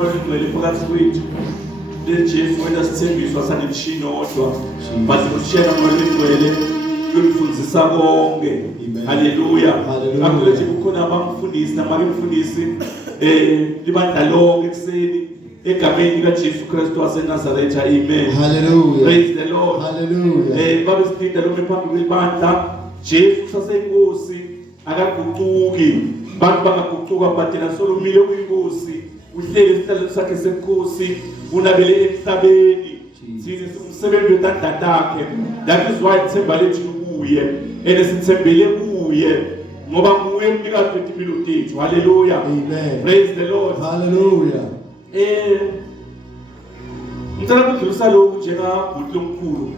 Ngcwele phakathi kwethu leJesu wena sithembiswa sanelishiyodwa bathi kushiyana ngcwele kuyomfundisa konke. Haleluya. Akule nje kukhona abamfundisi namabemfundisi libandla lonke ekseni egameni likaJesu Kristu waseNazaretha. Amen. Hallelujah. Praise the Lord. Hallelujah. Babe siphinda lo phambi kwebandla Jesu sasenkosi akaguquki. Bantu bangaguquka badela solomile kuyinkosi. Uhleli esihlalweni sakhe senkosi unabele emhlabeni size umsebenzi wetandla lakhe. That is why ithemba lethu kuye sithembele kuye ngoba nguye umnikazi wempilo yethu. Hallelujah. Amen. Praise the Lord. Hallelujah. Ngicela ukudlulisa lokhu njena bhuti lomkhulu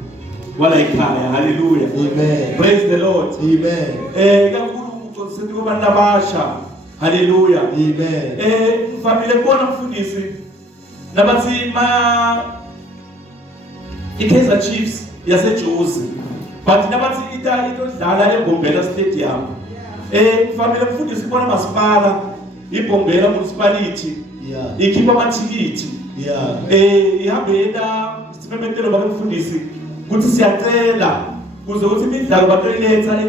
wala ekhaya. Hallelujah. Amen. Praise the Lord. Amen. Kakhulu uqondiseni kubantu abasha. Hallelujah. Amen. Family kubona mfundisi nabathi iKaizer Chiefs yaseJozi but nabathi idlala eBombela Stadium. Family mfundisi kubona masipala iBombela municipality ikhipha amathikithi ihambela simemetelo bakumfundisi ukuthi siyacela kuze ukuthi imidlalo batoyiletha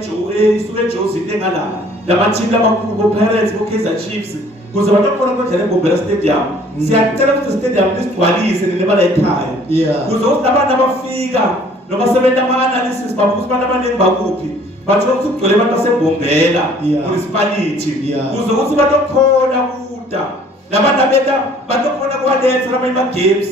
isuke eJozi engala lamathimu lamakhulu boPirates boKaizer Chiefs kuze batokona kodlela eBombela Stadium. Siyacela ukuthi stadium lisigcwalise nebala ekhaya kuze ukuthi abantu abafika noma sebenza ama-analysis babuza abantu abaningi bakuphi bathola ukuthi kugcwele abantu baseBombela municipality kuze ukuthi batokhona kuda labantu abeta batokhona kuwaletha labanye ba-games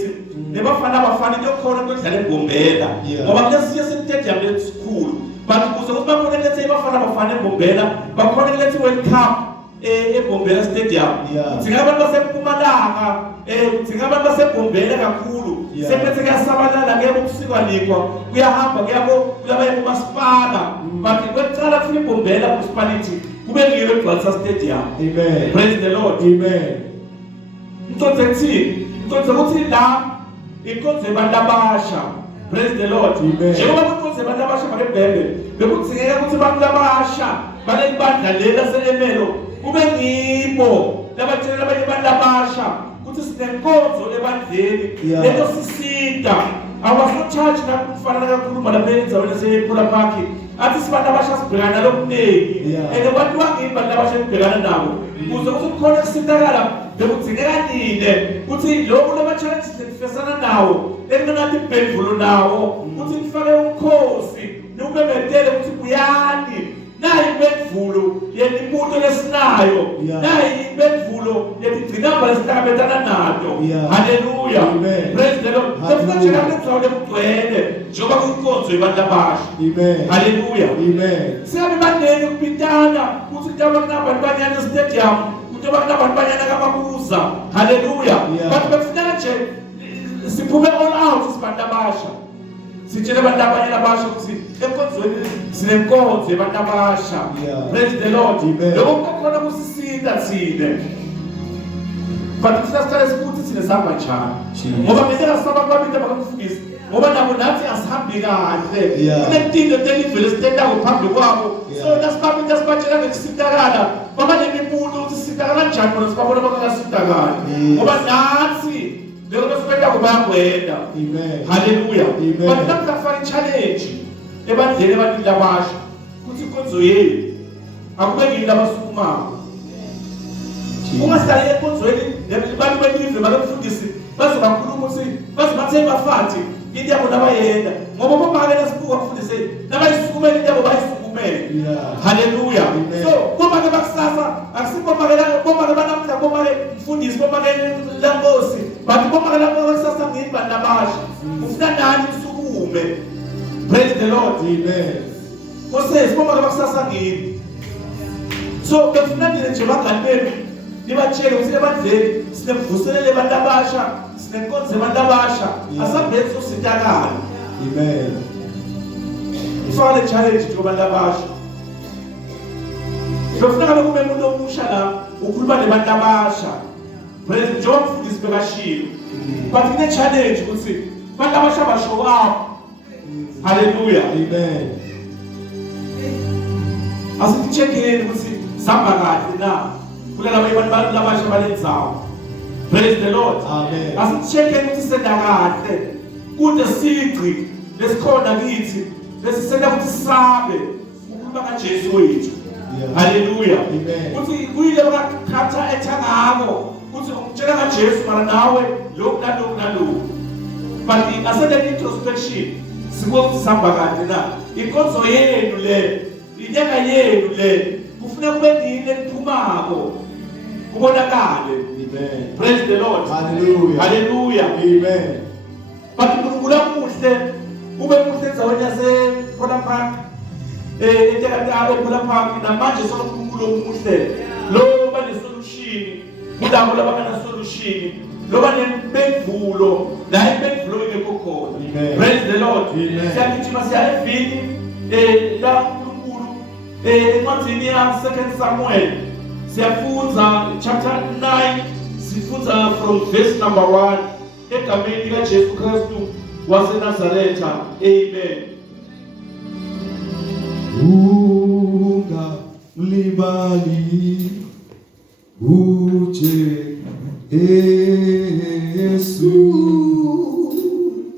nebafana abafana tokhona kodlala eBombela ngoba kulesiye stadium lesikhulu but kuze ukuthi bakhona lethe bafana abafana eBombela bakhona lethe World Cup eBombela Stadium. Udinga abantu baseMpumalanga udinga abantu baseBombela kakhulu sephethe kuyasabalala ngeke ukusikwanikwa kuyahamba kuyabaya kumasipala but kwecala kufika eBombela municipality kube ngilo eGqwalisa Stadium. Amen. Praise the Lord. Amen. Mtotse ukuthi la inkonzo yabantu abasha. Praise the Lord. Njengoba inkonzo yabantu abasha bakebhembe bekudzingeka ukuthi abantu abasha bale ibandla lela selemelo kube ngibo labatshela abanye abantu abasha ukuthi sinenkonzo ebandleni leto sisida awasocharge nakufana kakhuluma lapha endzaweni yasePula Park athi sibantu abasha sibhekana lokuningi abantu bangibo abantu abasha sibhekana nabo kuze ukukhona ukusitakala bekudzingeka nini ukuthi lokhu lama-challenges efesana nawo engenathi impendulo nawo ukuthi kufake umkhosi niwumemethele ukuthi buyani nayi impendulo yemibuto lesinayo nayi impendulo yetigcinamba lesihlangabezana nato. Hallelujah. Praise the Lord. Kufuna nje lapho kugcwele njengoba kuyinkonzo yabantu abasha. Hallelujah. Siyabe banene ukupitana ukuthi kutaba kunabantu banyana stadium kutaba kunabantu banyana kaMabuza. Hallelujah. But befuna nje siphume all out sibantu abasha sitshele abantu abanye abasha ukuthi enkonzweni sinenkonzo yabantu abasha. Praise the Lord. Lokho kukhona kusisida thine but thina siqale sibuthi thina sihamba njani ngoba ngeke asaba kwabintu abakumfundisi ngoba nabo nathi asihambi kahle kunentinto telivele sitenda ngaphambi kwabo so nasibabintu asibatshela ngekusitakala baba nemibuto ukuthi sitakala njani bona sibabona bakasitakala ngoba nathi lelo sibenda kubayagwenda. Hallelujah. But nakufaka challenge ebandleni abantu labasha ukuthi inkonzo yethu akube ngini abasukuma ungahlala enkonzweni abantu belive balomfundisi bazobakhuluma ukuthi bazobathe bafati into yabo nabayenda ngoba bomake nasibuka mfundisi nabayisukumele into yabo bayisukumele. Hallelujah. So bomake bakusasa bomake banamhla bomake mfundisi bomake lankosi but bomake lapho bakusasa ngini bantu abasha ufuna nani usukume. Praise the Lord. Moses bomake bakusasa ngini so befuna nje bagalibeni nibatshele ukuthi ebandleni sinevuselele abantu abasha sinenkonzo yabantu abasha asambenzi usitakala. Ifake challenge kubantu abasha befuna kube umuntu omusha la ukhuluma nabantu abasha. Praise njengoba mfundisi bekashilo but ine challenge ukuthi abantu abasha bashow up. Hallelujah. Asithi-checkeni ukuthi sihamba kahle na kulala abantu labasha balendzawo Praise the Lord. Amen. Asicheck ukuthi senda kahle kude sici lesikhona kithi lesisenda ukuthi sabe ukuba kaJesu wethu. Hallelujah. Amen. Uthi kuyile bakathatha ethangako uthi umtshela kaJesu mara nawe lokhu nalokhu. But asende introspection sibona sihamba kahle na. Inkonzo yenu le, inyanga yenu le, kufuneka kube yini ekuphumako. Kubonakale. Amen. Praise the Lord. Hallelujah. Hallelujah. Amen. But uNkulunkulu amuhle ube muhle endaweni yase Phola Park. Etekatabe Phola Park namanje soNkulunkulu omuhle. Lo bane solution. Kulabo labana solution. Lo bane impendulo. La impendulo ingekho khona. Praise the Lord. Siyagijima siya evini la uNkulunkulu encwadini ya 2 Samuel. Siyafunza chapter 9 sifunza from verse number 1 egameni kaJesu Kristu waseNazaretha. Amen. Unga mlibali uje Yesu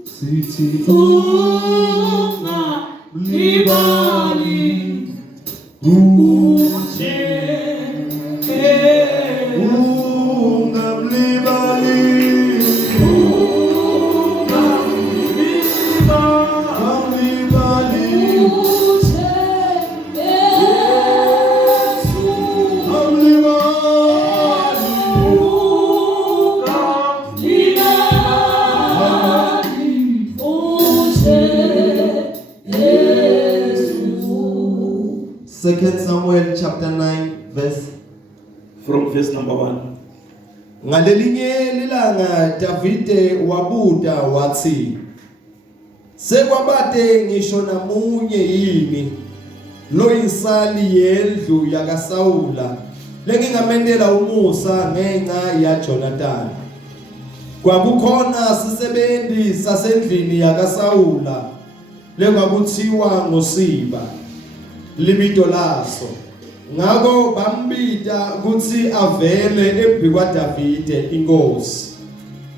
sithi unga mlibali uje unga mlibali Second Samuel chapter 9 verse From verse number 1. Ngalelinye lilanga Davide wabuda wathi sekwabade ngisho namunye yini lo insali yendlu yakaSawula lengingamendela umusa ngenxa ya Jonathan. Kwakukhona sisebenzi sasendlini yakaSawula lekwakuthiwa ngoSiba libido laso. Ngako bambita ukuthi avele ebhi kwaDavide inkosi.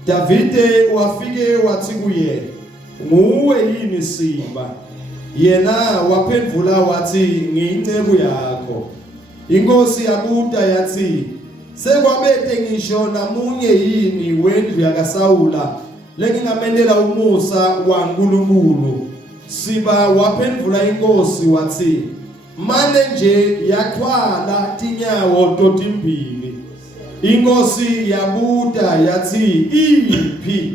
Davide wafike wathi kuye, "Nguwe yini Siba?" Yena waphendula wathi, "Ngiyinceku yakho." Inkosi yabuda yathi, "Sekwabethe ngisho namunye yini wendlu yakaSawula lengingamendela umusa waNkulunkulu?" Siba waphendula inkosi wathi, "Mane nje yaxhwala tinyawo totimbili." Inkosi yabuda yathi, "Iphi?"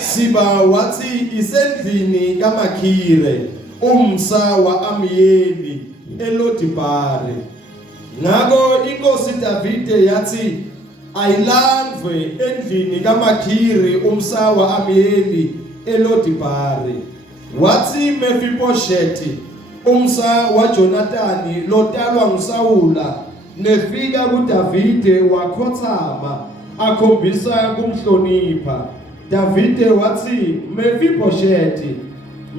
Siba wathi, "Isendlini kaMakhire umsa wa Amiyeli eLodibhari." Ngako inkosi Davide yathi, "Ayilandwe endlini kaMakhire umsa wa Amiyeli eLodibhari." Wathi Mefiboshethi umsa wa Jonatani lotalwa nguSawula nefika kuDavide wakhothama akhombisa kumhlonipha. Davide wathi, "Mefiboshethi."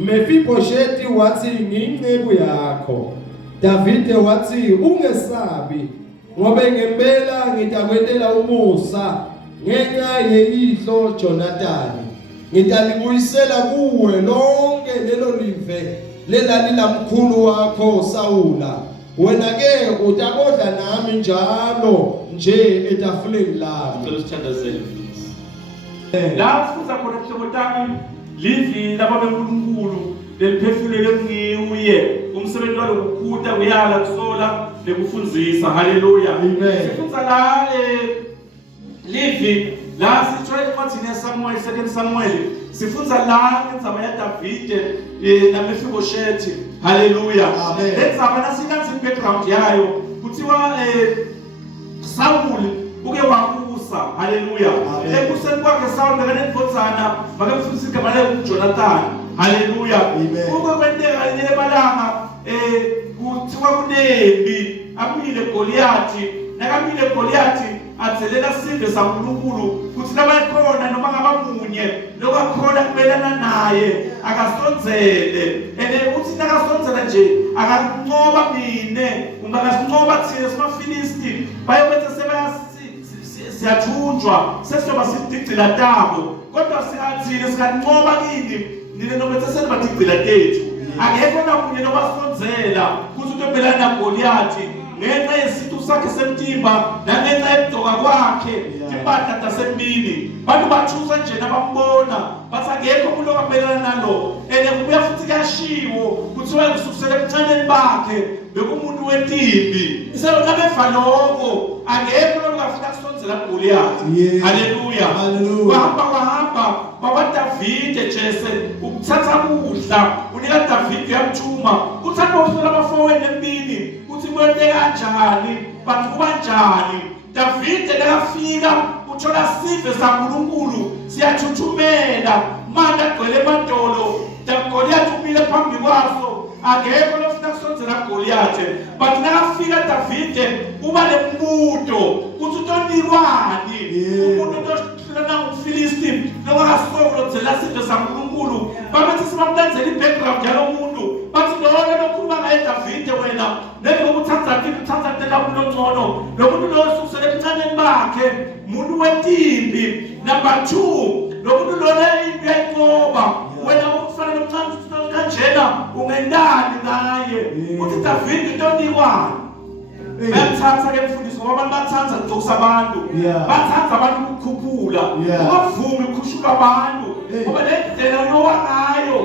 Mefiboshethi wathi, "Ngiyinceku yakho." Davide wathi, "Ungesabi ngoba ngempela ngitakwendela umusa ngenxa yeyihlo Jonatani. Ngitalibuyisela kuwe lonke lelo live lelalilamkhulu wakho Sawula. Wena ke utabodla nami njalo nje etafuleni lami." La sifuza khona mhlobo tami livi lababenkulunkulu leliphefumule lengiuye umsebenzi walokukhutha kuyala kusola nekufundzisa. Hallelujah. Amen. Sifuza la livi la sithola encwadini yaSamuel 2 Samuel sifunza la indzaba yaDavide naMefiboshethi. Hallelujah. Amen. Lendzaba nasinansi background yayo kuthiwa Saul uke wabusa. Hallelujah. Ebuseni kwakhe Saul bekanendvodzana bakemfundisa igama leJonathan. Hallelujah. Uke kwenteka linye lemalanga kuthiwa kunembi amile Goliathi nakamile Goliathi atselela sinde saNkulunkulu kuthi labakhona noma ngabamunye lokakhona kubelana naye akasondzele uthi nakasondzela nje akakunqoba mine ungakasinqoba thina simafilisti bayokwenza siyathunjwa sesiyoba sidigcila tabo kodwa singathini singanqoba kini nile noma sesibadigcila tethu akekho namunye nobasonzela kuthi utobelana naGoliathi ngenxa yesithu sakhe semtimba nangenxa yokugcoka kwakhe impahla tasembili bantu bathusa nje nabambona bathi akekho umuntu obabelana nalo kubuya futhi kashiwo kuthiwa kususela ebuncane bakhe bekumuntu wentimbi iselokhu befa lokho akekho lokafika kusonzela uGoliathi haleluya wahamba babaDavide Jese ukuthatha kudla unika Davide yamthuma uthanda ukuhlola abafowenu empini uthi kwente kanjani bantu kubanjani Davide lekafika uthola sive saNkulunkulu siyathuthumela manje agcwele emadolo Goliathi umile phambi kwaso akekho lofuna kusonzela Goliathi but nakafika Davide uba nembuto uthi utonikwani umuntu otohlana umFilisti noma kasokolo thela sive saNkulunkulu babethi sibamlandzela ibackground yalo muntu bathi lona lokhuluma ngaye Davide wena neke ukuthatha tela umuntu ongcono lo muntu lo ususele ebuncane bakhe umuntu wentimbi number 2 lo muntu lona impi yayinqoba wena ukufanele umncane kanjena ungendani ngaye uthi Davide ntonikwana bayathatha ke mfundisi ngoba abantu bathanza ukugcokisa abantu bathanza abantu ukukhuphula ungavumi ukukhushula abantu ngoba le ndlela yowa ngayo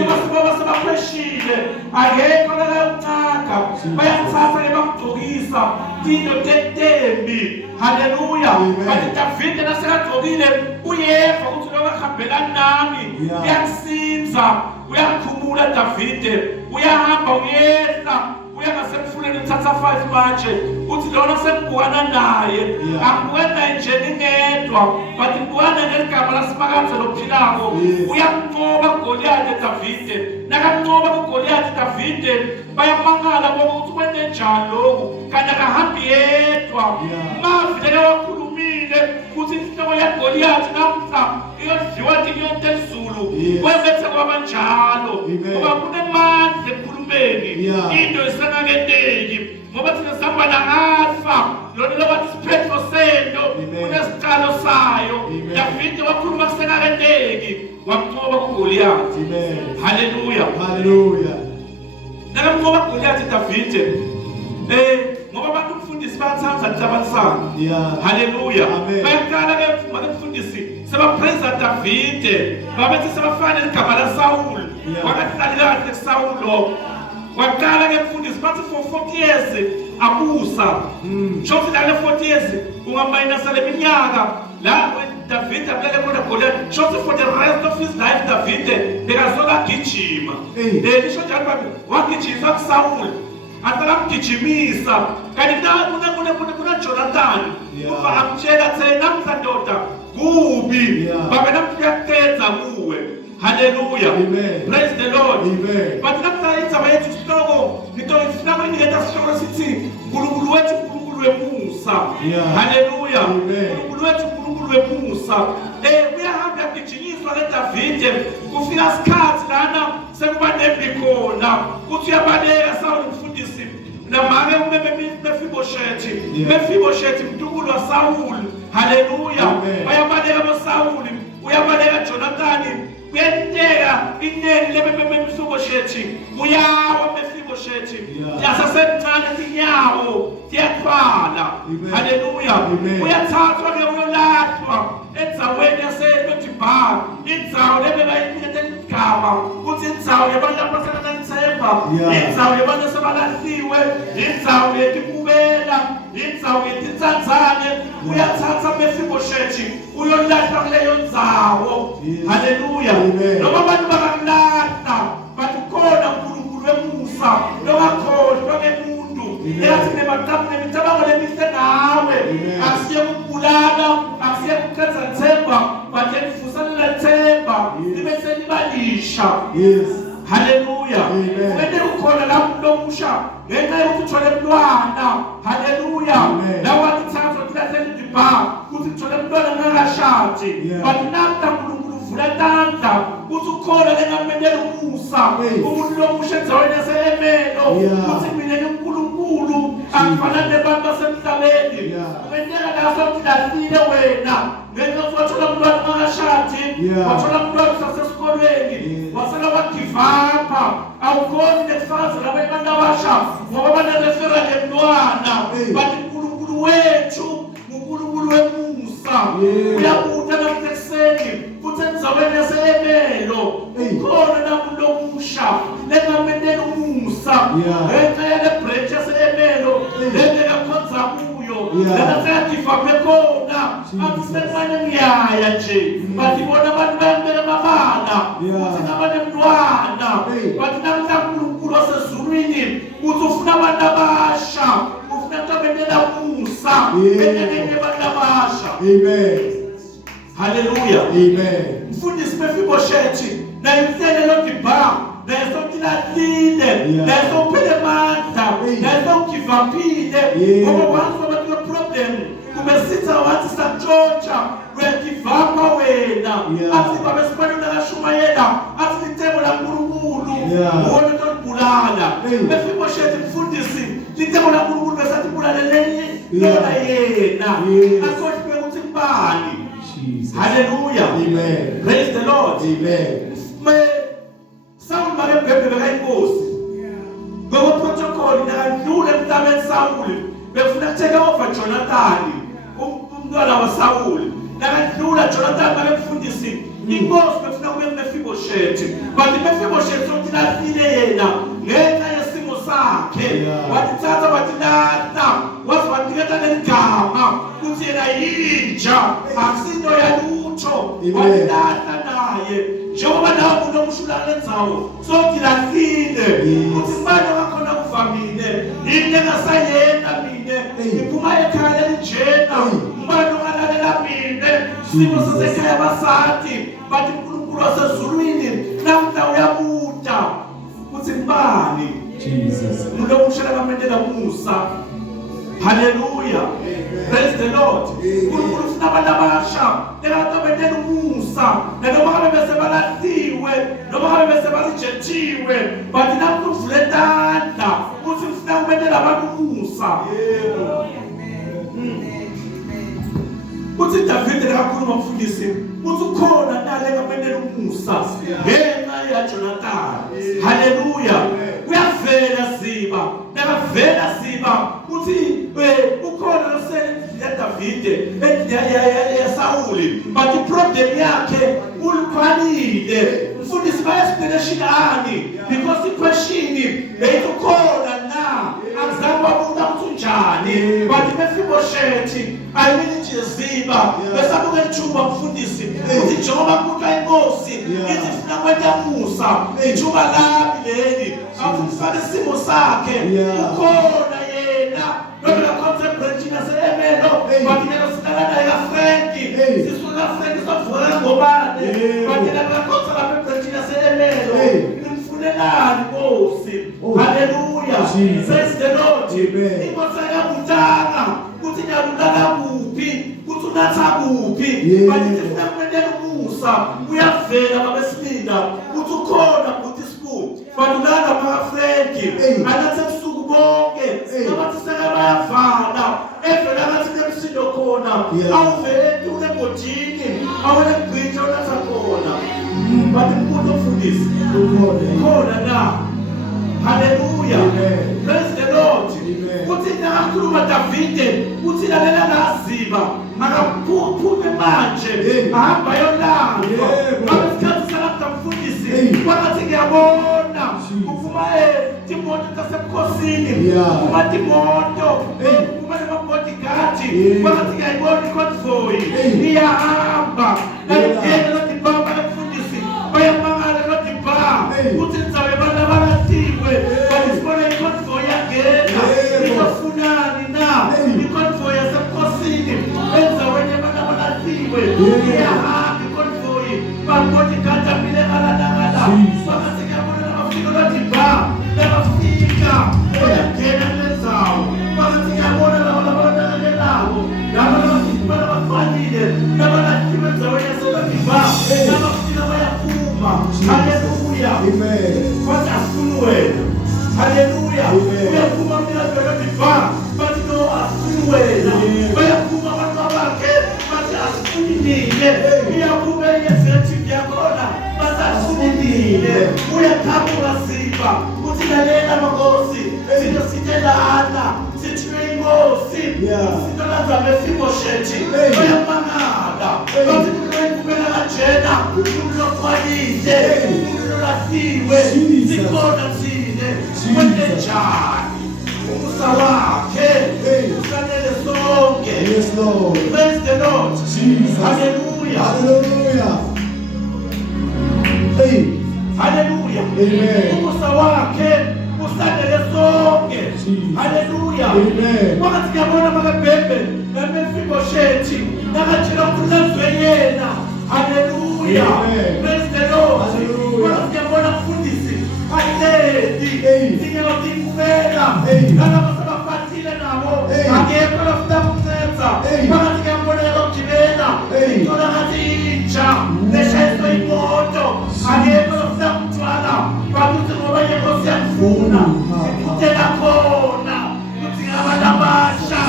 ebasiba sebakhweshile akekho lakancaka bayathatha ke bamgcokisa into tetembi haleluya bathi Davide nasekagcokile uyeva ukuthi lokahambelana nami uyakusinza uyakhumula Davide uyahamba uyehla uyangasemfuleni uthatha 5 manje uthi lona sengibukana naye angibukani naye nje ngedwa but ngibukana neligama lasimakaze lophilako uyamnqoba uGoliathi Davide nakamnqoba uGoliathi Davide bayamangala ngoba uthi kwente njani lokhu kanti akahambi yedwa mavile wakhulumile uthi inhloko yaGoliathi namhla iyodliwa inyonto ezulu kwebethe kwabanjalo ngoba kunemandla ekhulumeni into isenakenteki ngoba thina sihamba naAlfa lona lobathi siphetho sento kunesicalo sayo Davide wakhuluma kusenakenteki wamnqoba uGoliathi haleluya nakamnqoba uGoliathi Davide ngoba abantu umfundisi bayathanza kuhlabanisana haleluya bayaqala ke umfundisi sebapraise Davide babethi sebafana igama laSaul wakahlali kahle kuSaul waqala ke mfundisi bathi for 40 years abusa shothi la 40 years ungamayinasa leminyaka la Davide ablele khona Goliath shothi for the rest of his life Davide bekazola gijima lisho njalo bathi wagijima kuSaul atamgijimisa kanti kuna Jonathan uva amtshela athi namhla ndoda kubi babe namhla kuwe haleluya praise the Lord but namhla indzaba yethu sihloko into ifuna iniketa sihloko sithi uNkulunkulu wethu uNkulunkulu wemusa haleluya uNkulunkulu wethu uNkulunkulu wemusa uyahamba yagijinyiswa leDavide kufika isikhathi lana sekuba nempi khona kuthi uyabaleka Saul umfundisi namake Mefiboshethi mntukulu waSaul haleluya bayabaleka boSaul uyabaleka Jonathan kuyenteka ineni leMefiboshethi uyawa Mefiboshethi yasasemncane inyawo tiyathwala haleluya uyathathwa ke uyolahlwa endzaweni yaseLodibar indzawo lebebayinikete igama kuthi indzawo yabantu abasenanthemba indzawo yabantu asebalahliwe indzawo yetikubela indzawo yetintsandzane uyathatha Mefiboshethi uyolahla kuleyo ndzawo haleluya noma abantu bakamlahla bathi khona uNkulunkulu wemusa lokakhohlwa kemuntu eyathi nemicabango lemihle nawe asiye kubulala asiye kukhetha themba but enifusalela themba libe selibalisha haleluya wena ukhona lapho lomusha ngenxa yokuthi uthole umntwana haleluya lawa ithatha kulasela idiba kuthi uthole umntwana ngakashadi but namhla uNkulunkulu uvula tandla kuthi ukhona lengamendela umusa umuntu lomusha endzaweni yaseEmelo kuthi mina uNkulunkulu Akufana nebantu basemhlabeni. Yeah. Umenyaka naso kudalile wena. Ngenxa wathola umntwana ongashadi, wathola umntwana usasesikolweni, wasala wagive up. Awukhoni nekufaza labanye abantu abasha ngoba banerefera ngemntwana. Bathi uNkulunkulu wethu uNkulunkulu wemusa. Uyabuta nasekuseni futhi endzaweni yaseEmelo. Ukhona namuntu omusha lengamendela umusa. Ngenxa yale branch yaseEmelo lengekakhonza kuyo. Lengaseyagive up ekhona. Athi sekumane ngiyaya nje. Bathi bona abantu bayambeka amabala. Futhi nabanemntwana. Bathi namhla uNkulunkulu wasezulwini uthi ufuna abantu abasha. Ufuna ukubendela umusa. Benyenye abantu abasha. Amen. Hallelujah. Amen. Mfundisi Mefiboshethi naye uhlelelo dibha naye sokulalile naye sokuphele amandla naye sokugive upile ngoba once bathi le problem kube sitha wathi satshotsha uyagive up wena athi babe sifanele akashumayela athi litebo laNkulunkulu wona lokubulala Mefiboshethi mfundisi litebo laNkulunkulu besathi bulaleleni lona yena akhothi bekuthi kubani. Hallelujah. Amen. Praise the Lord. Amen. Saul makebhebhe bekayiNkosi. Ngoba protocol nakadlule emhlabeni Saul befuna ukuteka over Jonathan, umntwana waSaul. Nakadlula Jonathan makemfundisi iNkosi befuna kube Mefiboshethi. But Mefiboshethi uthi lafile yena ngenxa yesimo sakhe. Wathi thatha wathi lata waziwaniketa leligama kuthi yena yinja akusinto yalutho wathi lata naye njengoba nawe umuntu omushulana endzawo sokuthi lafile kuthi mbani wakhona kuvamile yini engasayena mine ngiphuma ekhaya elijena mbani ongalalela mine simo sasekhaya basathi bathi uNkulunkulu wasezulwini namhla uyabuta kuthi mbani Jesus. umuntu omushela bamendela umusa. Hallelujah. Praise the Lord. uNkulunkulu ufuna abantu abasha nekabamendela umusa noma ngabe bese balahliwe noma ngabe bese balijetshiwe bathi namhla uvule tandla uthi ufuna ukumendela abantu umusa. Uthi David akakhuluma umfundisi uthi ukhona nale ngamendela umusa ngenxa yaJonathan. Hallelujah. Uyavela ziba nakavela ziba uthi ukhona losendlini yaDavid endlini yaSauli but iproblem yakhe ulikhwanile. Mfundisi bayasibhekeshilani because iquestion beyithi ukhona na akuzange wabuka ukuthi unjani but Mefiboshethi ayimini nje ziba besabuke ithuba mfundisi uthi njengoba kubuka iNkosi ithi funa kwenta musa ithuba lami leli akufaka isimo sakhe ukhona yena noma contemplate naseEmelo bathi ngesikhala naye kaFrenki sisuka Frenki sovuka ngobane bathi contemplate naseEmelo imfunelani Nkosi. Hallelujah. Praise the Lord. Inkosi yakutanga kuthi nyalulala kuphi kuthi unatha kuphi bathi sifuna kumendela umusa uyavela babesilinda kuthi ukhona buthi spoon badulana bakaFrenki anathe ebusuku bonke abathi seke bayavala evela ngathi nemsindo khona awuvele entule emgodini awele kubhinja onatha khona bathi umuntu ofundisi khona na. Hallelujah. Praise the Lord. Uthi nakakhuluma Davide uthi lalela ngaziba akaphume manje ahamba yolanda ngabesikhathi salapha mfundisi wathi ngiyabona uphuma Timoto tasebukhosini uma Timoto uma nemabodyguard wathi ngiyayibona iconvoy iyahamba ngiyena lodibamba mfundisi bayamangala lodibamba uthi ngizabe bana balatiwe bayisibona iconvoy yangena izofunani na iconvoy yasebukhosini enzaweni bana balatiwe iyahamba iconvoy babodyguard amile ngaladangala bathi ngiyabona namafika lodibamba nabafika bayangena lezawo bathi ngiyabona labalabalakelabo labalabafika bafanile nabalatiwe enzaweni yaselodibamba nabafika bayaphuma. Hallelujah. Amen. What a fool. Hallelujah. We are wakhe iyakubeka esethi yakhona basashulile uyakhamuka siba uthi lalela makosi sitho sitelana sithwe inkosi sitolaza Mefiboshethi uyamangala bathi kubela kajena ulokwalile ulolasiwe sikhona thine kwenenjani umusa wakhe ufanele sonke. Yes, Lord. Praise the Lord. Jesus. Hallelujah. Hallelujah. Hey. Hallelujah. Amen. Umusa wakhe ufanele sonke. Hallelujah. Amen. Wakati ngiyabona makabhebhe Mefiboshethi nakatshela ukuthi uzwe yena. Hallelujah. Amen. Praise the Lord. Hallelujah. Wakati ngiyabona mfundisi ahleli ngiyawuthikubela nalabo sebafathile nabo akekho lofuna kumnenza wakati ngiyambona yokugibela ithola ngathi intsha leshayiswe imoto akekho lofuna kumthwala bakuthi ngoba yenkosi yamfuna iphutela khona kuthi ngabantu abasha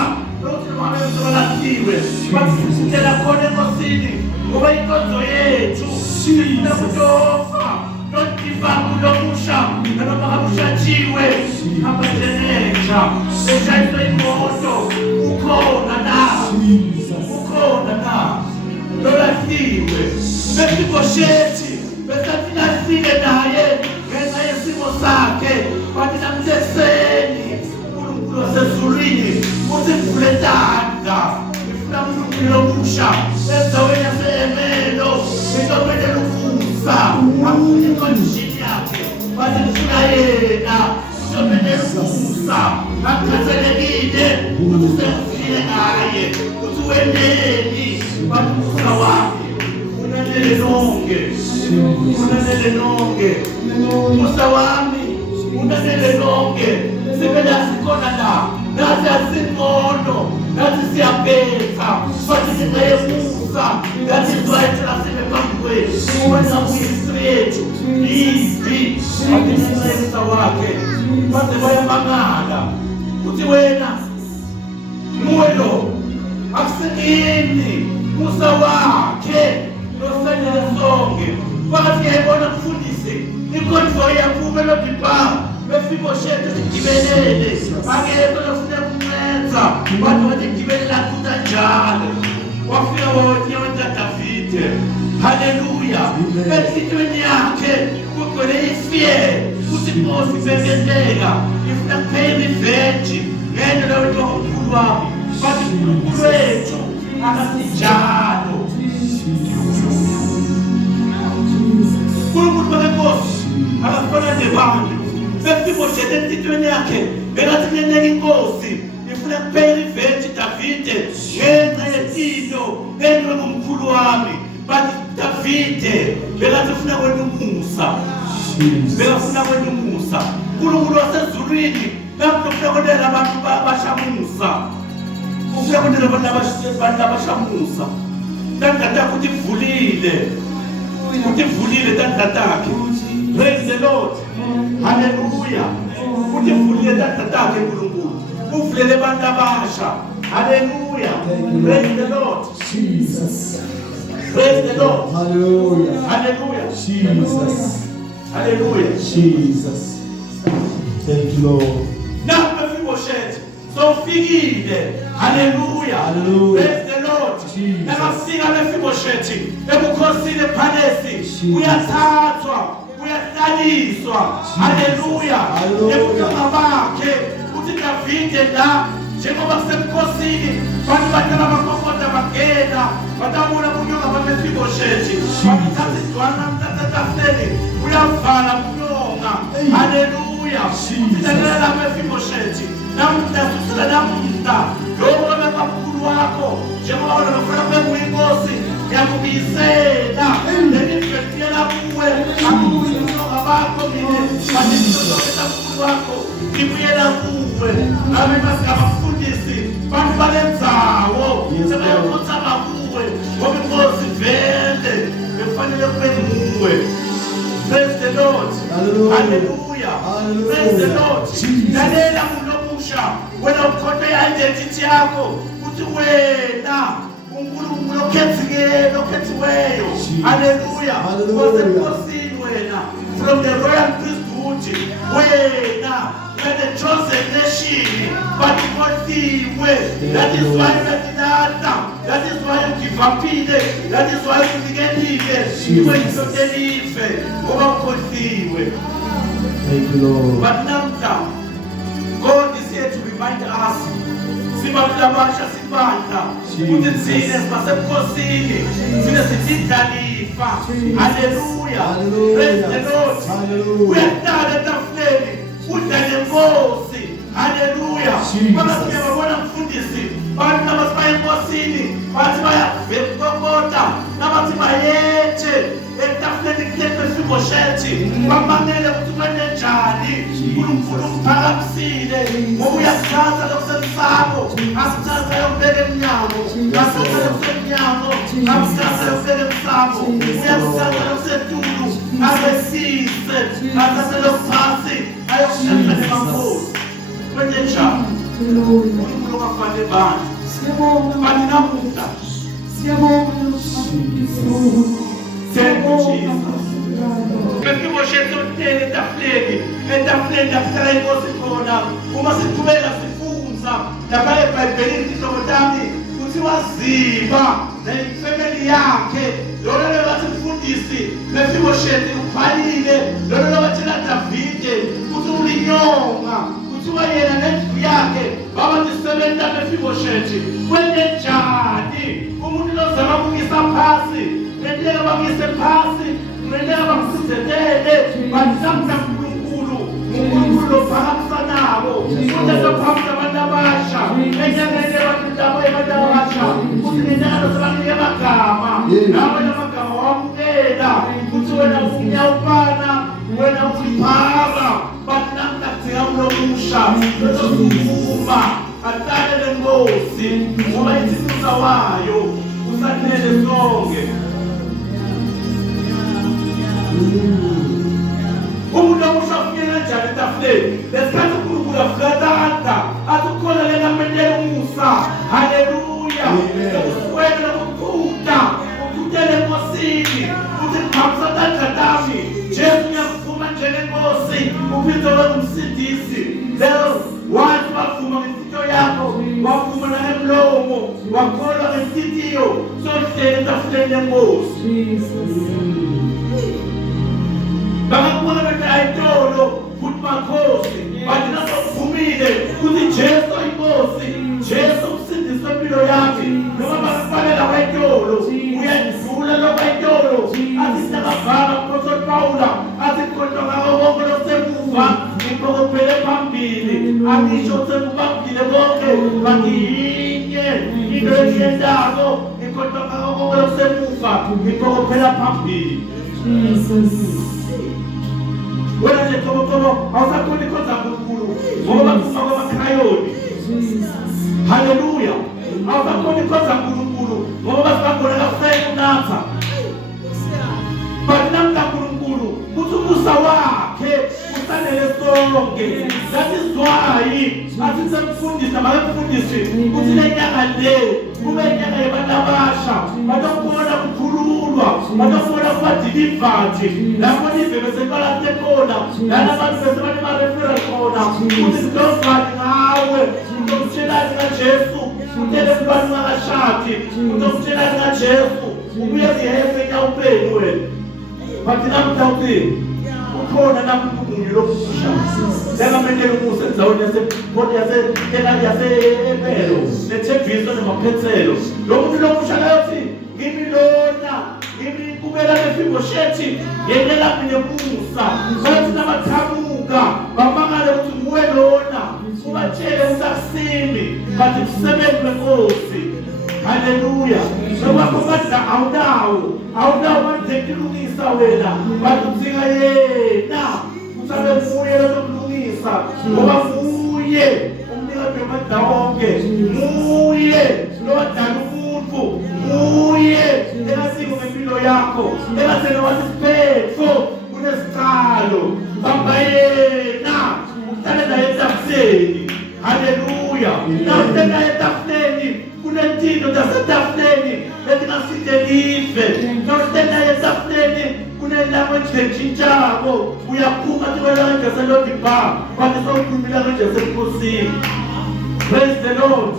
lokuthi noma bezolasiwe bathi siphutela khona enkosini ngoba inkonzo yethu sifuna kutofa Notifamu lomusha, noma kamushachiwe, abajenesha, eshayiswe imoto, ukhona na, lolasiwe, Mefiboshethi, besathi nasile naye, ngenxa yesimo sakhe, bathi namtheseni, uNkulunkulu wasezulwini, uthi mvule tandla, ngifuna uNkulunkulu lomusha, endaweni yase-Emelo, ngizobekela ukusa, akufuni inkonjini yakhe, bathi ngifuna yena, ngizobekela ukusa, ngakhathalekile, ukuthi sengifile ngaye, ukuthi weneni, bathi umusa wami, unanele nonke, unanele nonke, umusa wami, unanele nonke, sibela sikhona la, nathi asingcono, nathi siyabetha, bathi singayemusa, nathi sizwayethela sibe phambi kwethu, wenza umyisri yethu, izi, bathi singayemusa wakhe, bathi bayamangala, uthi wena, muwe lo, akusengini, musa wakhe, losanele sonke, bathi ngiyayibona mfundisi, inkonzo yaphume lobhibha, Mefiboshethi sigibelele, akekho lofuna kumnenza, bathi wathi gibelela kuta njalo, wafika wawothi wenza Davide, haleluya, enhlitweni yakhe, kugcwele ifear, kuthi inkosi ibeketeka, ifuna kuphela iveji, ngento lawethu wakukhulu wami, bathi uNkulunkulu wethu, akasinjalo. uNkulunkulu bakenkosi, akafana nebantu, Mefiboshethi enhlitweni yakhe bekathi kuneneka inkosi ifuna kuphela iveji Davide ngenxa yetino enwe ngumkhulu wami bathi Davide bekathi ufuna kwena umusa bekafuna kwena umusa uNkulunkulu wasezulwini lapho ufuna kwena abantu abashamusa ufuna kwena abantu abashamusa tandla takho uthi vulile tandla takhe. Praise the Lord. Hallelujah. Uthi vulile tandla takhe uNkulunkulu. Uvulele abantu abasha. Hallelujah. Praise the Lord. Jesus. Praise the Lord. Hallelujah. Hallelujah. Jesus. Hallelujah. Jesus. Thank you, Lord. Now Mefiboshethi sofikile. Hallelujah. Hallelujah. Praise the Lord. Jesus. Nakafika Mefiboshethi ebukhosini phanesi uyathathwa uyahlaliswa. Hallelujah. Ebukhosini bakhe uthi Davide la njengoba kusemkhosini bantu bathatha amakhonkotha bagena batabona kunyonga Mefiboshethi bathatha idwana mthatha tafuleni uyavala kunyonga. Hallelujah. Uthinalela Mefiboshethi namhla namhla lokho bemkhulu wakho njengoba wena ufuna kuyinkosi ngiyakubisela lelifetela kuwe akubuyisonga bakho mina bathisozokela mkhulu wakho ngibuyela kuwe abe masikabafundisi bantu balendzawo sebayokhothama kuwe ngoba inkosi vele befanele kube nguwe. Praise the Lord. Hallelujah. Hallelujah. Praise the Lord. Lalela ulomusha wena ukhotha identity yakho uthi wena uNkulunkulu lokhethiweyo. Hallelujah. Wasenkosini wena, from the royal priesthood, wena, you're the chosen nation, but ikothiwe. That is why uyatinata, that is why ukivapile, that is why ulikelile, iwe isotelive, ngoba ukothiwe. Thank you, Lord. But now, God is here to remind us. Sibakulabasha sibanda ukuthi thina sibasebukhosini thina sididalifa. Hallelujah. Praise the Lord. Uyahlala etafuleni udla nenkosi. Hallelujah. Baba siyabona mfundisi bantu abasibaye enkosini bathi bayavekokota nabathi bayethe etafuleni kulethe Mefiboshethi bamangele ukuthi kwende njani uNkulunkulu umphakamisile ngoba uyasithatha lokusemsamo asithatha yokubeka emnyango asithatha lokusemnyango asithatha yokubeka emsamo uyasithatha lokusetulu asesise asithatha lokuphansi ayokushela emankosi kwende njani uNkulunkulu kafanele bantu bathi namuhla thank you, Jesus. Mefiboshethi utele etafuleni yakuhlala inkosi khona. Uma siqhubeka sifunza lapha eBhayibhelini ihlobo tami kuthiwa Ziba nefamily yakhe. Lolo bathi mfundisi Mefiboshethi ukhalile. Lolo batshela Davide kuthi ulinyonga. Kuthiwa yena nendlu yakhe baba disebenza Mefiboshethi. Kwende njani umuntu lozama ukuyisa phasi Mendela bakise phasi, mendela bakusizele, basamda uNkulunkulu, uNkulunkulu lophakamisa nabo, uthi lophakamisa abantu abasha, enyangene abantu abasha, uthi nendalo sabanike amagama, nawe amagama wamukela, uthi wena unyawupana, wena uziphara, bathi namhla kudinga ulomusha, lozovuma, ahlale lenkosi, ngoba isisusa wayo, usanele sonke. Umuntu omushafikela njani etafuleni lesikhathi uNkulunkulu afukatanda atukhona lena mendela umusa. Haleluya. Ukuwena nokuthutha uthutele enkosini uthi ngiphamisa tandla tami Jesu ngiyakuvuma njengenkosi uphinde ube ngumsindisi. Lelo wathi wavuma ngesitho yakho wavuma nangemlomo wakholwa ngesithiyo sohleli etafuleni yenkosi. Bakakubona bethi ayitolo futhi makhosi bathi nasokuvumile ukuthi Jesu inkosi Jesu umsindisi wempilo yami noma bakufanele kwayitolo uyadlula lo kwayitolo athi sinakavanga uProfeti Pawula athi kukhonjwa ngako konke lokusemuva ngiphokophele phambili angisho sekubambile konke bakiyinye into engiyenzako ngikhohlwa ngako konke lokusemuva ngiphokophela phambili. Wena nje thobo awusakhona ikhonza uNkulunkulu ngoba kufaka amakhrayoni. Haleluya. Awusakhona ikhonza uNkulunkulu ngoba sibangona kafeka unatha. But namhla uNkulunkulu kuthi umusa wakhe usanele sonke. That is why athi semfundisa makafundisi kuthi lenyanga le kube inyanga yabantu abasha batokubona kukhululwa batokubona kubadelivered lapho nivebe sebalate khona nalabantu besebane marefera khona kuthi sizofana ngawe uzomtshelani ngaJesu utele abantu ngakashadi uzomtshelani ngaJesu ubuye zihebe enyawupeni wena bathi namhla uthi ukhona namunye lokusha lekamendela umusa endzaweni yase-Epelo neThebiso nemaphethelo. Lo muntu lokusha layothi ngimi lona ngimikubela Mefiboshethi ngendlela mina musa bathi nabathamuka bamangale ukuthi nguwe lona ubatshele usakusini bathi kusebenzi wenkosi. Haleluya. Noma kubathi awunawo manje kulungisa wena bathi udzinga yena usabe uye lokulungisa ngoba uye umnika bemandla wonke uye lodala umuntu uye ekasiko ngempilo yakho ekasene wathi siphetho kunesicalo bamba yena uhlale naye etafuleni. Haleluya. Nahlala etafuleni kunentinto zasetafuleni elingasitelive nosena yetafuleni kunelanguage etshintshayo uyaphuma tiwelanje selodiba kanti sowuphumile kanje senkosini. Praise the Lord.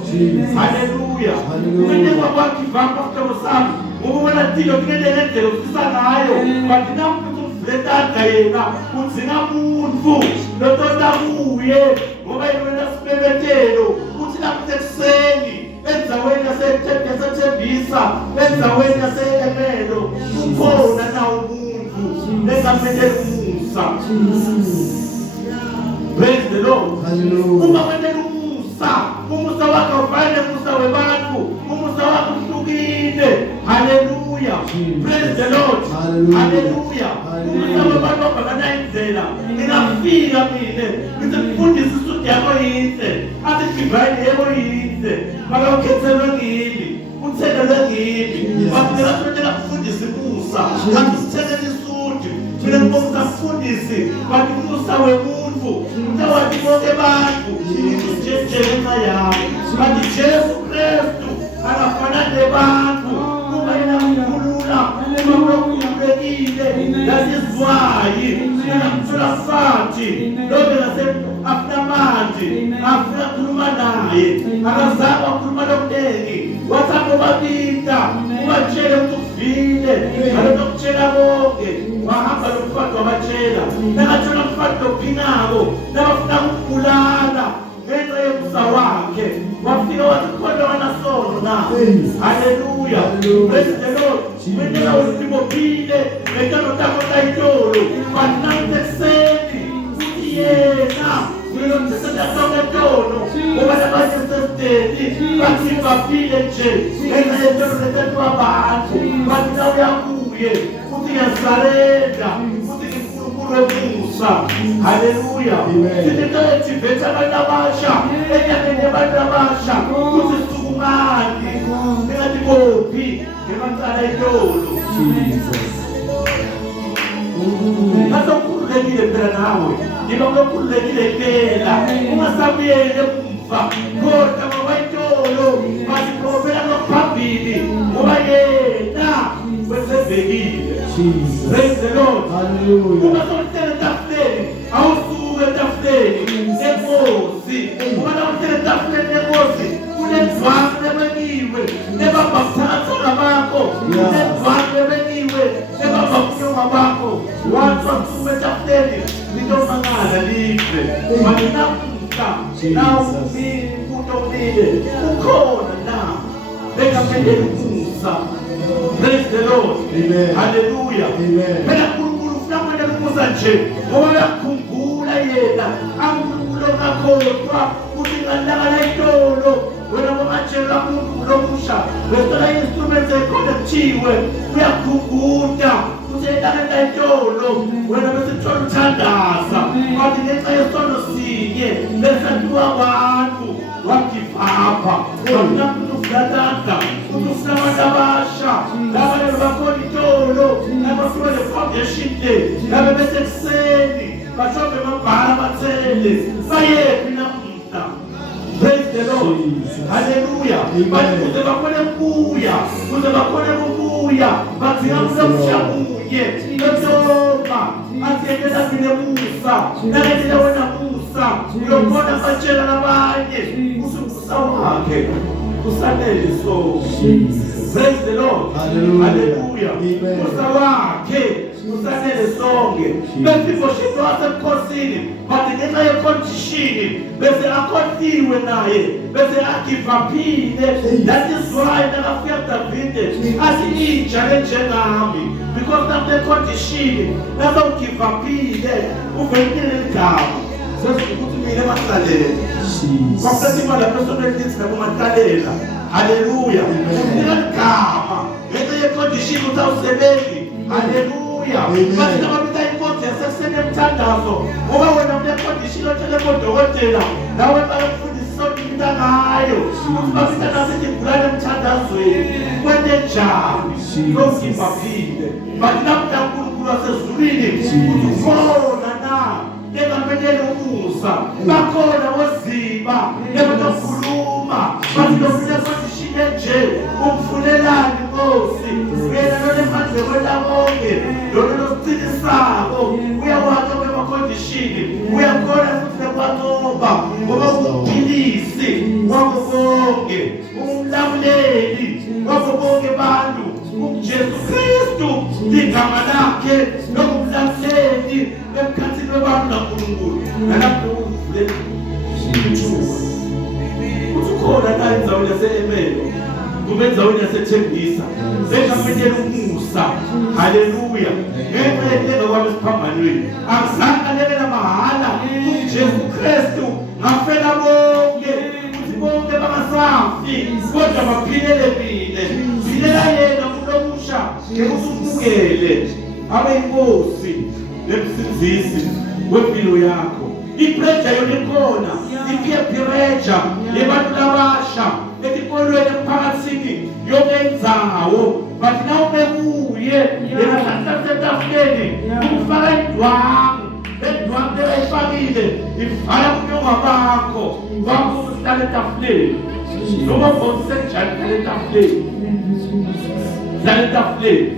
Hallelujah. Kunikwa kwakhe ivamba kuhlobo sami ngokubona thilo kunendlela ofisa ngayo kanti namuntu letata yena udzinga muntu lotota kuye ngoba yena sibebetelo uthi lapho ekuseni enzaweni yasethembisa enzaweni yaseemelo ukhona nawo umuntu lesamele umusa. Praise the Lord. Uma wendela umusa wakho ufane umusa webantu, umusa wakho uhlukile. Hallelujah. Praise the Lord. Hallelujah. Umusa webantu obhekana indlela ngingafika mina ngithi mfundisi isudi yakho yinhle athi divine yebo yinhle maka ukhethelwe ngimi uthelelwe ngimi bathi ngiyafundela kufundisa umusa kanti usithelele isudi mina ngibonga mfundisi bathi umusa wemuntu utawathi bonke abantu ngenxa yami bathi Jesu Kristu akafana nebantu kuba yena mkhulula ukhululekile yasizwayi namthola sathi lokho after after khuluma naye akazama ukukhuluma nomndeni wathanda babinda ubatshele ukuthi uvile alokutshela bonke wahamba nomfati wabatshela nakathola umfati ophinako nabafuna ukubulala ngenxa yomusa wakhe wafika wathi khona wanasono na. Hallelujah. Praise the Lord. Wendela usibophile ngentando takho tayitolo banamte kuseni uthi yena uyelomthetha sonke tono ngoba labanye sesiteni bathi baphile nje ngenxa yentolo lethethiwa abantu bathi na uyakuye uthi ngiyasarenda uthi nginkulunkulu womusa. Hallelujah. Sithi toyetiveta abantu abasha enyakeni yabantu abasha uthi sukumani engathi bophi ngemacala etolo. Ngasokhululekile phela nawe ngiba ulokhululekile phela ungasabuyeli emva kodwa ngobayitolo basikhobela ngophambili ngoba yena wesebhekile. Praise the Lord. Ungasonhlele etafuleni awusuke etafuleni nenkosi ngoba nawuhlele etafuleni nenkosi kunendwangu lebekiwe nebamba buthakathaka bakho nendwangu lebekiwe nebamba bunyonga bakho wathi wasuke etafuleni litomangala lihle walinamuhla nawumile kutomile ukhona na bekaphendela umusa. Praise the Lord. Hallelujah. Phela uNkulunkulu ufuna kwendela umusa nje ngoba uyakhumbula yena ankulunkulu ongakhohlwa uthi ngalakala itolo wena ngomatshela umuntu lomusha wesola instrument ekhona kuthiwe uyakhumbula uthi ngalakala itolo wena bese thola uthandaza wathi ngenxa yesono sinye besathiwa abantu wakivapha wakunamuntu ufulatanda ufuna abantu abasha labanye bakhona itolo nabafuna le-foundation day labe bese kuseni bashombe amabhala bathelele bayephi namuhla. Praise the Lord. Hallelujah. Bathi kuze bakhone kubuya kuze bakhone kubuya bathi ngamule kushamunye lotoma athi yekela vile musa naketile wena musa uyobona batshela nabanye usumusa wakhe usanele so. Praise the Lord. Hallelujah. Musa wakhe usanele sonke besifoshithi wasemkhosini bathi ngenxa yekhondishini bese akhothiwe naye bese agivaphile. That is why nakafika Davide athi inja enjengami because nakunekhondishini nasawugivaphile uvelile ligama sesikuthi mina emahlalela kwakusethi imali yapersonal needs nakumatalela. Hallelujah. Unikagama ngenxa yekhondishini uthi awusebenzi. Hallelujah. Bathi nababita inkonzo yasekuseni emthandazo ngoba wena unekhondishini otshele kodokotela nawe bayakufundisa sonke ngayo ukuthi babita nasithi ngulane emthandazweni kwente njani logivaphile. Bathi nakuda uNkulunkulu wasezulwini uthi khona na engaphendela umusa bakhona woziba ngebakhuluma bathi lokule khondishini nje umfunelani inkosi uyena lonemandle kwela konke lona losiqinisako uyawazi emakhondishini uyakhona futhi nekwanqoba ngoba umphilisi wabo bonke umlamuleli wabo bonke abantu uJesu Kristu ligama lakhe lokumlamuleli emkhathini wabantu naNkulunkulu nalapho uvule ithuba ukhona la endzaweni yase-Emelo kumbe endzaweni yasethembisa bengamethela umusa haleluya ngenxa yentengo kwami esiphambanweni akuzange alekela mahala uJesu Kristu ngafela bonke ukuthi bonke bangasafi kodwa baphilele mina philela yena kulomusha ngekuthi umukele abe inkosi nemsindisi wempilo yakho ipreja yona ikhona i-peer pressure yebantu labasha etikolweni emphakathini yonke indzawo but na ubekuye yena sasetafuleni ukufaka indwangu endwangu eyayifakile ivala kunyonga bakho wakho uhlala etafuleni noma bonsenjani hlala etafuleni hlala etafuleni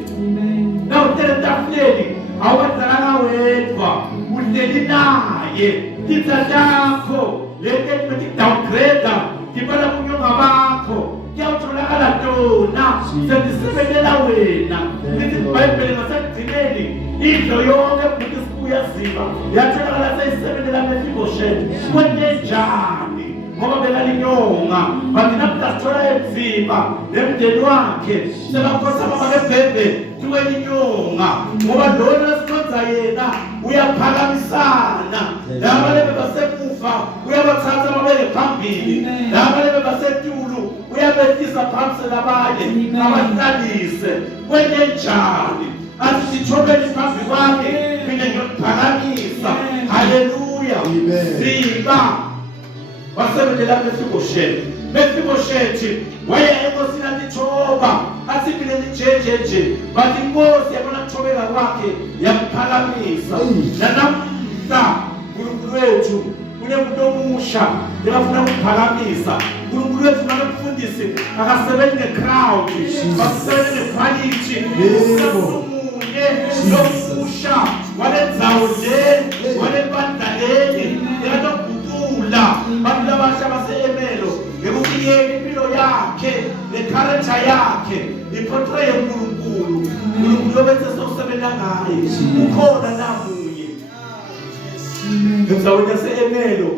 na uhlala etafuleni awukwenzakala wedwa uhleli naye titsa takho lento etimeti-downgrade tibala kunyonga bakho kuyawutholakala tona sendisebentela wena lithi ibhayibheli ngasekugcineni indlo yonke ebhuti isibuyaziba yatholakala seyisebentela Mefiboshethi kwenzenjani ngoba bekalinyonga bathi namuhla sithola enzima nemndeni wakhe sebakhosa babakebhebe tuwelinyonga ngoba lona esikhonza yena uyaphakamisana labalebe basemuva uyabathatha babeke phambili labalebe basetulu uyabehlisa phansi labanye abahlalise kwenzenjani athi sithobeni phambi kwami mina ngiyokuphakamisa haleluya ziba wasebenzela Mefiboshethi waye enkosini atithoba athi mina nijejeje bathi inkosi yabona kuthobeka kwakhe yamphakamisa nanamhla uNkulunkulu wethu kunemuntu omusha bekafuna ukuphakamisa uNkulunkulu wethu nakumfundisi akasebenzi ne-crowd basebenze ne-quality omunye lomusha walenzawo nje walebandlaleni yanokuguqula bantu labasha base-Emelo ngekubiyeni impilo yakhe ne-character yakhe iportray uNkulunkulu obenze sokusebenza ngaye ukhona namunye endzaweni yase-Emelo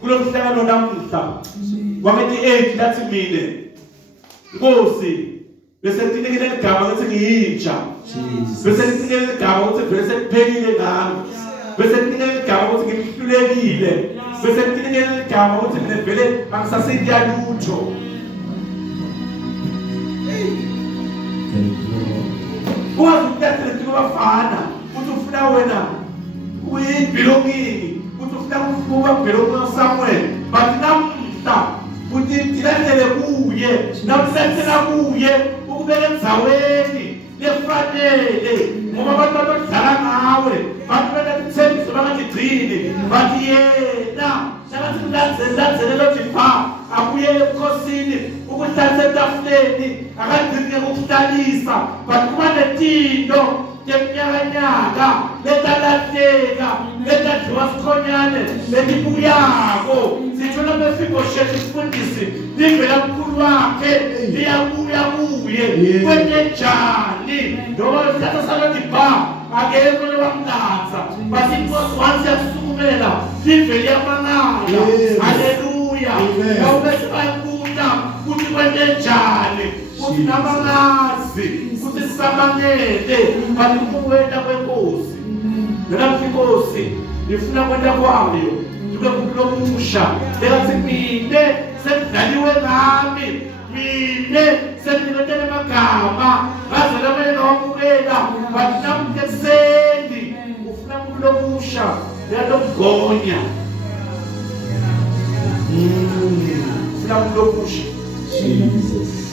kulo mhlangano namuhla wangethi-8 lathi mine Nkosi bese nginikele igama ukuthi ngiyintsha bese nginikele igama ukuthi vele sekuphelile ngami bese nginikele igama ukuthi ngihlulekile bese nginikele igama ukuthi mina vele angisasiyia lutho wazi ukuthathele kubafana ukuthi ufuna wena uyibelongini ukuthi ufuna ukuba belongo Samuel but namhla uthi ndilandele kuye namsenzela kuye ukubeka endzaweni lefanele ngoba abantu abadlala ngawe bantu benethembiso bangagcini bathi yena nakathi lanzelelo jipa abuye ebukhosini ukuhlalisa etafuleni akagcini ukuhlalisa but kuba netinto temnyakanyaka letalahleka letadliwa sikhonyane letibuyako sithola Mefiboshethi isifundisi livela mkhulu wakhe liyabuya kuye kwenzenjani noma isithatha salodiba akekho lewamdanza but inkosi once yakusukumela livele yamanala haleluya awubese bayibuta ukuthi kwenzenjani ukuthi nabangazi ukuthi sisamanele but ukuwenda kwenkosi nalapho inkosi ifuna kwenda kwayo kube kulomusha lekathi mine sekudlaliwe ngami mine sekudlaliwe amagama ngazela wena wamukela but namhla ekuseni ufuna kulomusha lalokugonya ufuna kulomusha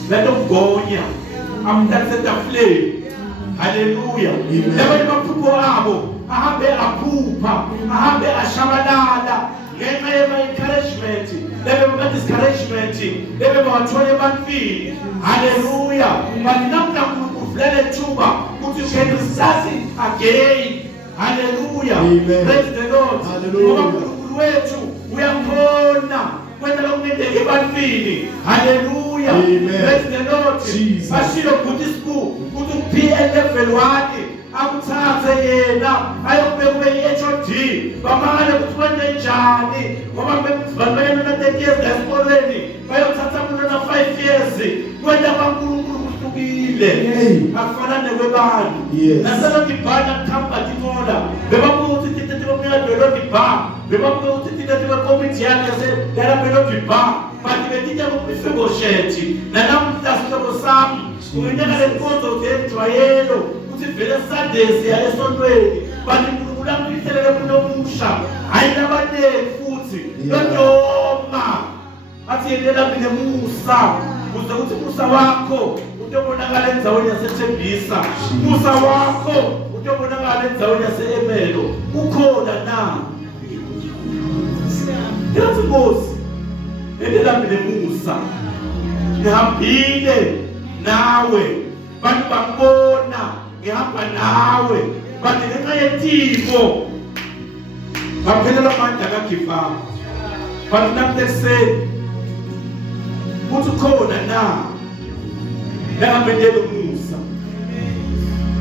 lalokugonya amhlalise etafuleni haleluya labanye amaphupho abo ahambe aphupha ahambe ashabalala ngenxa yema-encouragement bema-discouragement bebawathole ebantwini. Haleluya. But namhla uvulele thuba ukuthi you can start it again. Haleluya. Praise the Lord. Ngoba uNkulunkulu wethu uyakhona kwenza lokungenzeka ebantwini. Haleluya. Praise the Lord. Bashilo ukuthi siku ukuthi uPL level 1 akuthathe yena ayokubeka ube i-HOD bamane ukuthi wenze njani ngoba bamene na 30 years esikolweni bayothatha umuntu na 5 years kwenda kwaNkulunkulu kuhlukile akufana nekwebantu naselo dibana khamba timola bebabuza ukuthi tithe bomela dwelo dibha bebabuza ukuthi tithe committee yakhe se yala belo dibha bathi betithe kumifego shethi nanamhla sihlobo sami unyaka lenkonzo zenjwayelo ukuthi vele Sundays ya esontweni bathi uNkulunkulu amthelele kunomusha hayi nabaneki futhi lodoma athi yendela mina Musa uze ukuthi Musa wakho utobonakala endzaweni yaseThembisa Musa wakho utobonakala endzaweni yaseEmelo ukhona na yathi Nkosi yendela mina Musa ngihambile nawe bantu bangibona ngihamba nawe bathi ngenxa yetimo ngaphelela amandla kaGiva bathi namhlanje uthi khona na ngabendele Musa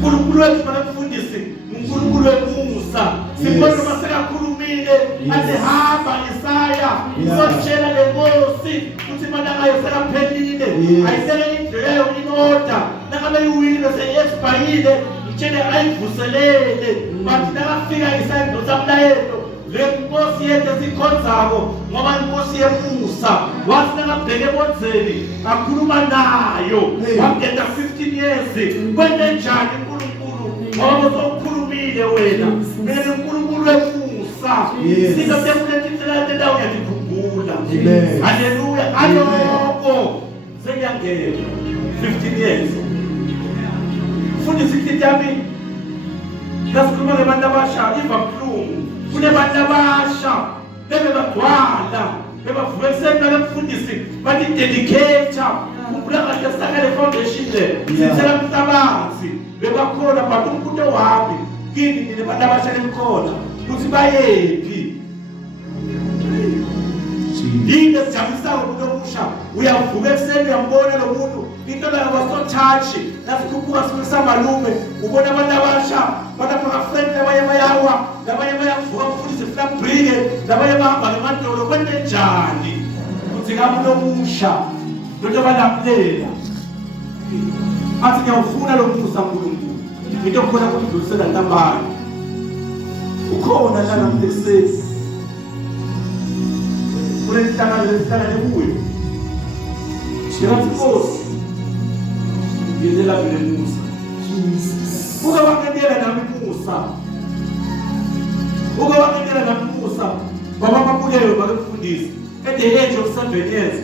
uNkulunkulu wethu manamfundisi uNkulunkulu weMusa sibona masekakhulumile athi hamba Isaya uzotshela lenkosi ukuthi mana ngayo sekaphelile ayisele indlela inoda nangabe uwile seyesibhayile ngitshele ayivuselele bathi nakafika Isaya ndosamlayelo lenkosi yethu esikhonzako ngoba inkosi yeMusa wathi nakabheke ebonzeni akhuluma nayo wangeda 15 years kwende njani uNkulunkulu ngoba uzokhulumile wena mina uNkulunkulu weMusa sika temletindlela tendawo yakukhumbula haleluya ayoko sengiyangena 15 years futhi sikithi yami ngasikhuluma ngebantu abasha iva mhlungu kunebantu abasha bebagcwala bebavuka ekuseni balemfundisi bathi dedicator ukubula kahle sakale foundation le sithela umhlabathi bebakhona but umbuto wami kini ninebantu abasha lemkhona ukuthi bayephi yini esijabulisa umuntu omusha uyavuka ekuseni uyambona lo muntu into la waso touch nasikhuphuka sibulisa malume ubona abantu abasha badapha friend labanye bayawa labanye bayavuka mfundisi flabbrige labanye bahamba ngemadolo kwente njani uthi kamuntu omusha into balaphela athi ngiyawufuna lo Musa uNkulunkulu into khona ukudlulisela ntambama ukhona la namhlanje Kulesihlala kuwe. Shirazi Nkosi. Ngiyela mina Musa. Uke wakendela nami Musa. Uke wakendela nami Musa. Baba babuleyo bakufundisa. At the age of 7 years,